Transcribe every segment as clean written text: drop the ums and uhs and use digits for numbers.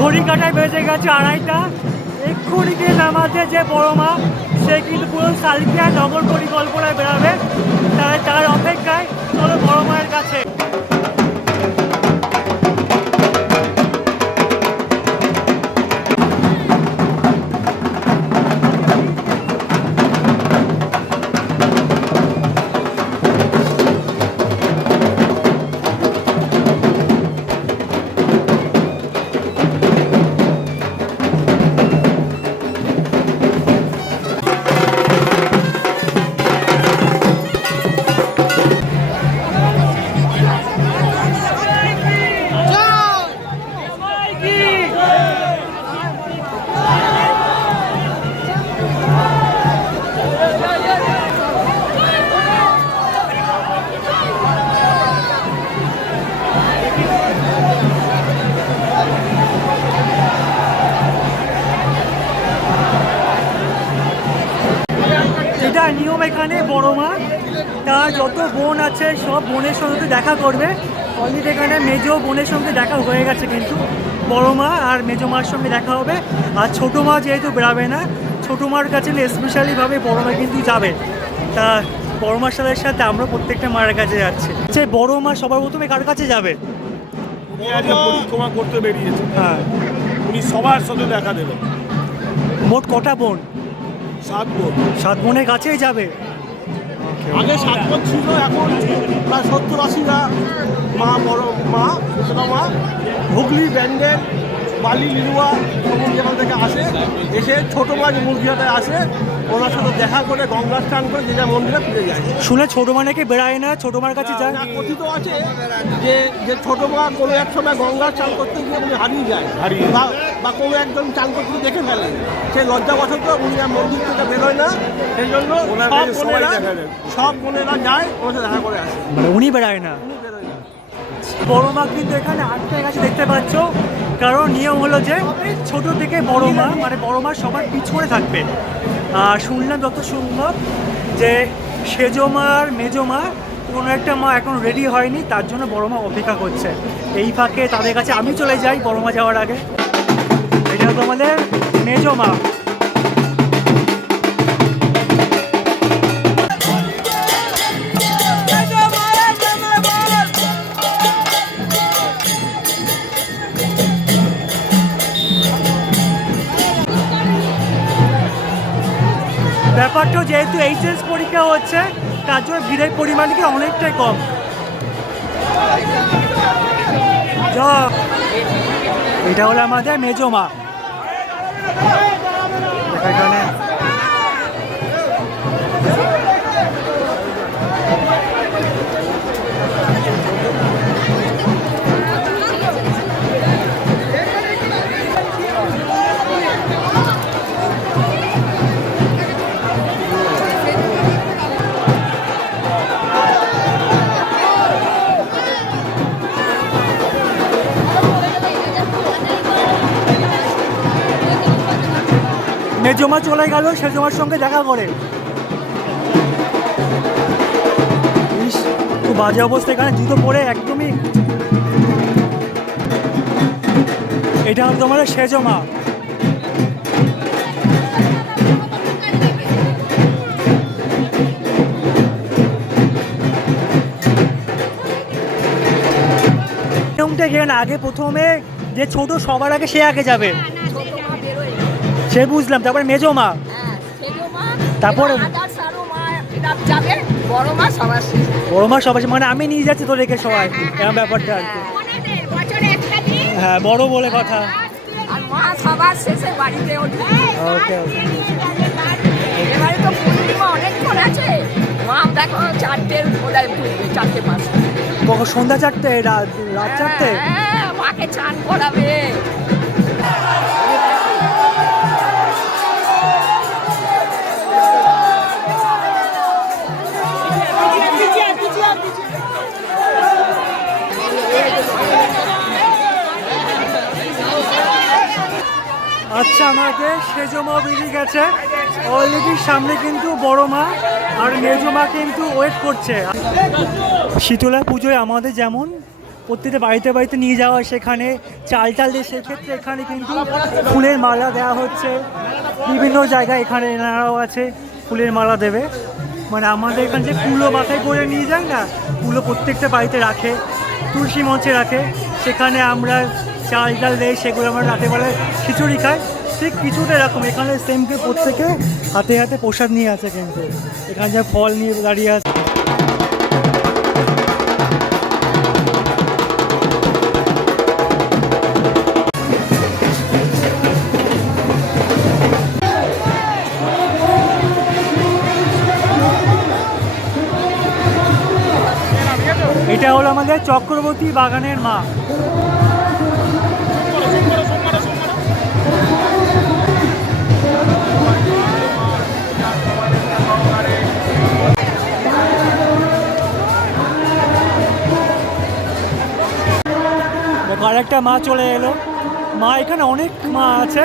ঘড়িকাটায় বেজে গেছে 2:30। এক্ষুনি গিয়ে নামাতে যে বড় মা সে কিন্তু পুরো সালকিয়া নগর পরিকল্পনায় বেরাবে, তার অপেক্ষায় চলো বড় মায়ের কাছে। নিয়ম এখানে বড় মা তার যত বোন আছে সব বোনের সঙ্গে দেখা করবে। অলরেডি এখানে মেজো বোনের সঙ্গে দেখা হয়ে গেছে, কিন্তু বড় মা আর মেজো মার সঙ্গে দেখা হবে। আর ছোটো মা যেহেতু বেরাবে না, ছোটো মার কাছে স্পেশালিভাবে বড় মা কিন্তু যাবে। তা বড় মার সাথে আমরা প্রত্যেকটা মায়ের কাছে যাচ্ছি। সে বড় মা সবার প্রথমে কার কাছে যাবে? পরিক্রমা করতে বেরিয়েছে, হ্যাঁ উনি সবার সাথে দেখা দেবেন। মোট কটা বোন? 7 বোন। 7 বোনের কাছেই যাবে। আগে 7 বোন ছিল, এখন প্রায় 70-80টা মা, বড় মা, কৃষ্ণা মা, হুগলি, ব্যান্ডেল, বালি, লিলুয়া সমুদ্র যেখান থেকে আসে, এসে ছোটো মা যে মুরগিহাটায় আসে ওনার সাথে দেখা করে গঙ্গা স্নান করে যে যা মন্দিরে ফিরে যায়। শুনে ছোটো মা নাকি বেড়ায় না, ছোটো মার কাছে যায়। কথিত আছে যে ছোটো মা কোনো এক সময় গঙ্গা স্নান করতে গিয়ে উনি হারিয়ে যায়, বা কোনো একজন চান করতে দেখে ফেলে, সে লজ্জাবশত উনি আর মন্দির থেকে বেরোয় না। সেই জন্য সব বোনেরা যায়, ওর সাথে দেখা করে আসে। মানে উনি বেড়ায় না, বড় মা কিন্তু এখানে আটকে গেছে দেখতে পাচ্ছ। কারণ নিয়ম হলো যে ছোট থেকে বড় মা, মানে বড় মা সবার পিছনে থাকবে। আর শুনলাম যত সম্ভব যে সেজো মা আর মেজো মা কোনো একটা মা এখন রেডি হয়নি, তার জন্য বড় মা অপেক্ষা করছে। এই ফাঁকে তাদের কাছে আমি চলে যাই বড় মা যাওয়ার আগে। এটা হলো আমাদের মেজো মা। ব্যাপারটা যেহেতু এইচএস পরীক্ষা হচ্ছে, তার জন্য ভিড়ের পরিমাণ কি অনেকটাই কম। এটা হলো আমাদের মেজো মা। এখানে মেজমা চলে গেল সেজমার সঙ্গে দেখা করে। খুব বাজে অবস্থা, এখানে জুতো পরে একদমই। এটা হলো তোমার সেজমা। নিয়মটা এখানে আগে প্রথমে যে ছোট সবার আগে সে আগে যাবে, সে বুঝলাম। তারপরে মেজো মা, তারপরে বড় মা সবাই, মানে আমি নিয়ে যাচ্ছি তো রেখে সবাই, এরকম ব্যাপারটা আর কি। হ্যাঁ বড় বলে কথা। ওকে কখন? সন্ধ্যা 4টে, রাত 4টে মাকে চান করাবে। আচ্ছা, আমাদের সেজো মা বেরিয়ে গেছে অলরেডি। সামনে কিন্তু বড় মা আর মেজো মা কিন্তু ওয়েট করছে। শীতলা পুজোয় আমাদের যেমন প্রত্যেকটা বাড়িতে বাড়িতে নিয়ে যাওয়া হয়, সেখানে চাল দিয়ে, সেক্ষেত্রে এখানে কিন্তু ফুলের মালা দেওয়া হচ্ছে। বিভিন্ন জায়গায় এখানে এনারাও আছে, ফুলের মালা দেবে। মানে আমাদের এখানে যে কুলো মাথায় করে নিয়ে যায় না, কুলো প্রত্যেকটা বাড়িতে রাখে, তুলসী মঞ্চে রাখে, সেখানে আমরা চাল দেয়, সেগুলো আমরা রাতে বেলায় খিচুড়ি খাই। ঠিক কিছুটা এরকম এখানে সেমকে প্রত্যেকে হাতে হাতে প্রসাদ নিয়ে আছে, কিন্তু এখানে যে ফল নিয়ে দাঁড়িয়ে আছে। এটা হলো আমাদের চক্রবর্তী বাগানের মা। দেখো আরেকটা মা চলে এলো। মা এখানে অনেক মা আছে।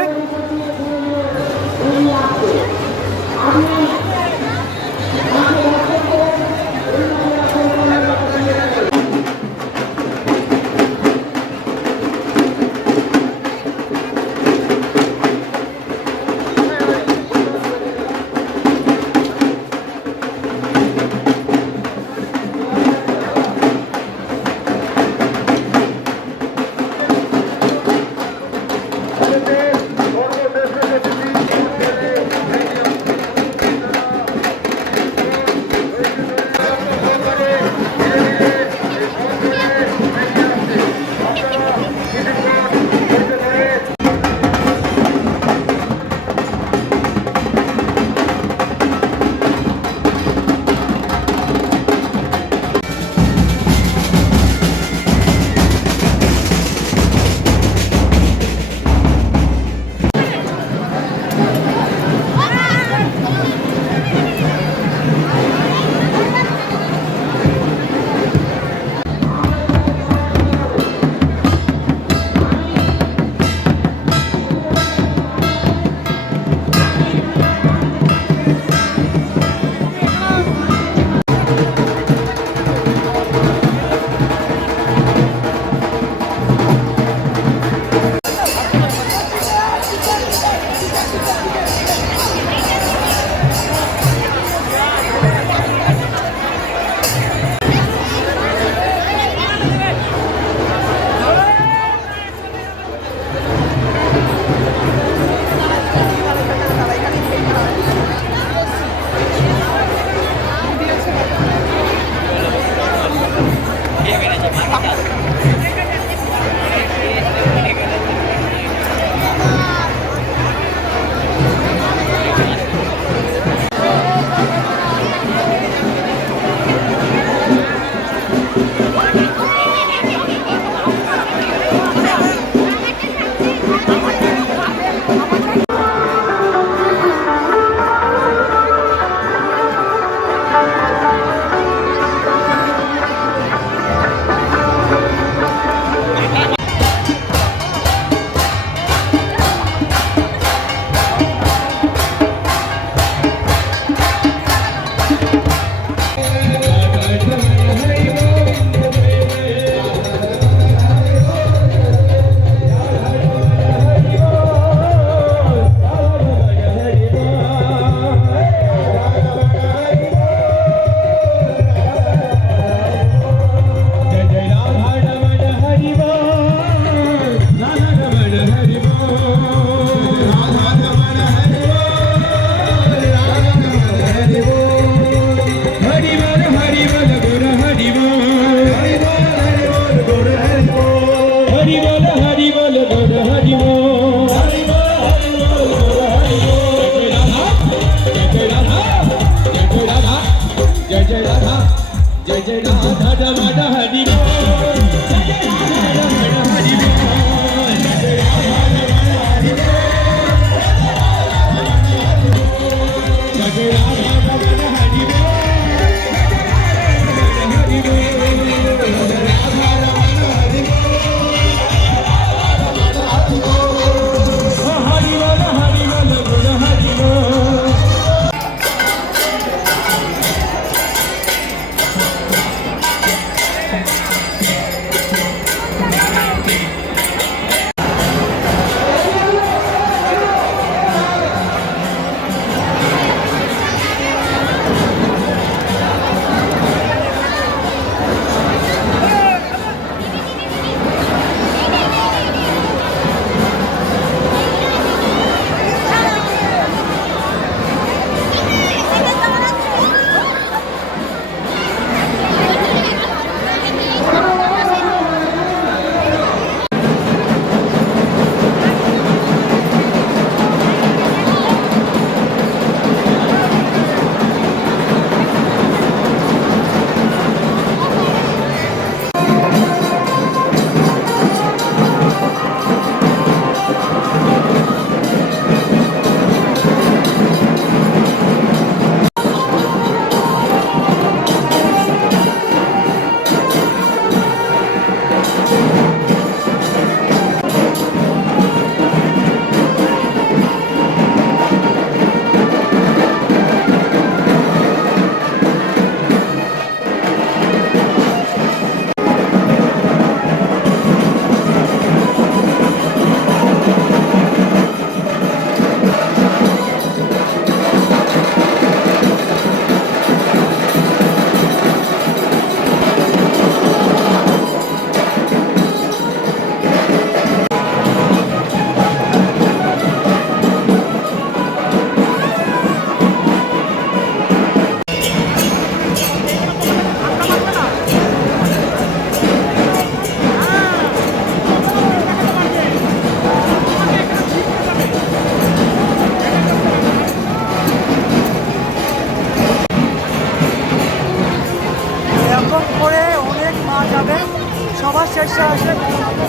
টুরিস্টরা আসে।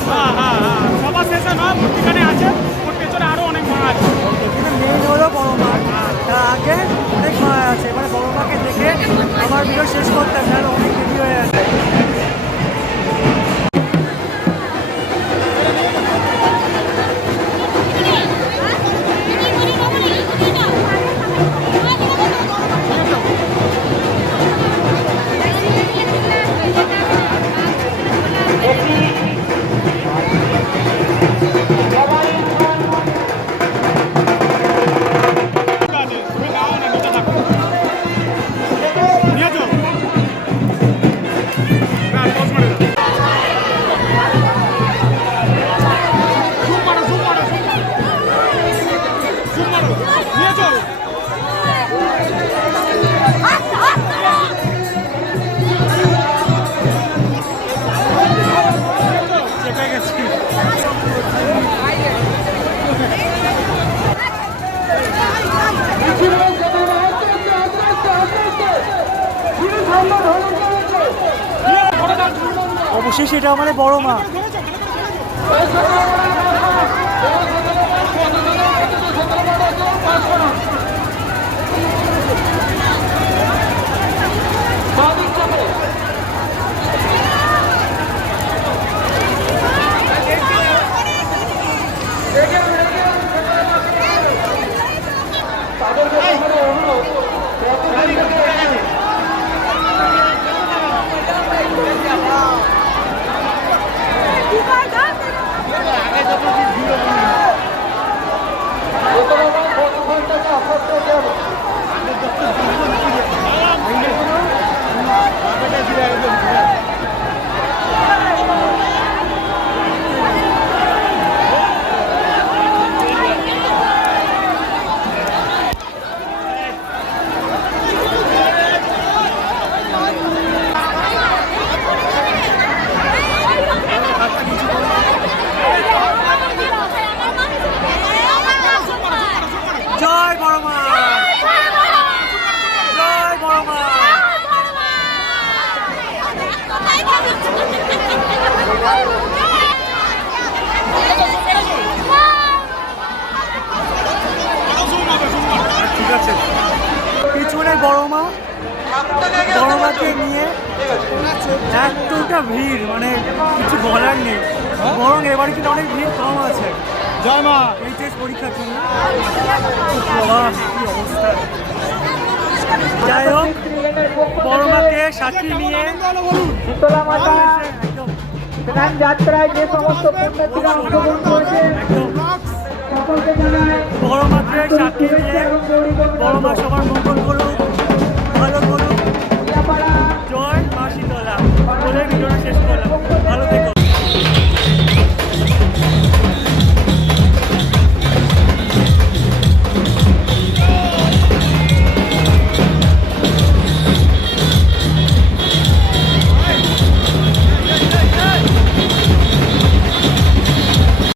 হ্যাঁ সবার শেষে নয়, মধ্যখানে আছে, ওর পেছনে আরো অনেক মা আছে। কিন্তু মেন হলো বড় মা, তার আগে অনেক মা আছে। এবারে বড় মাকে দেখে আমার ভিডিও শেষ করতে হবে, নাহলে অনেক দেরি হয়ে যাবে। ঠিক আছে, তুমি নাও না, নিচে থাকো। নিয়েছো? না, দশ মারে দাও। জুম মারো, জুম মারো, জুম মারো। জুম মারো। নিয়েছো? চেপে গেছি। অবশেষে এটা আমাদের বড় মা। জয় বড় মা, জয় বড় মা। ঠিক আছে, পিছনে বড় মা, বড় মাকে নিয়ে এতটা ভিড়, মানে কিছু বলার নেই। বরং এবার কিন্তু অনেক ভিড় কম আছে জয় মা। এইচএস পরীক্ষার জন্য। বাবা, কি অবস্থা! যাই হোক, বড় মাকে সাথী নিয়ে শীতলা মাতা একদম স্নান যাত্রায় যে সমস্ত পুণ্যার্থীরা অংশগ্রহণ করেছেন একদম সকলকে জানাই বড় মাকে সাথী নিয়ে বড় মা সবার মঙ্গল করুন।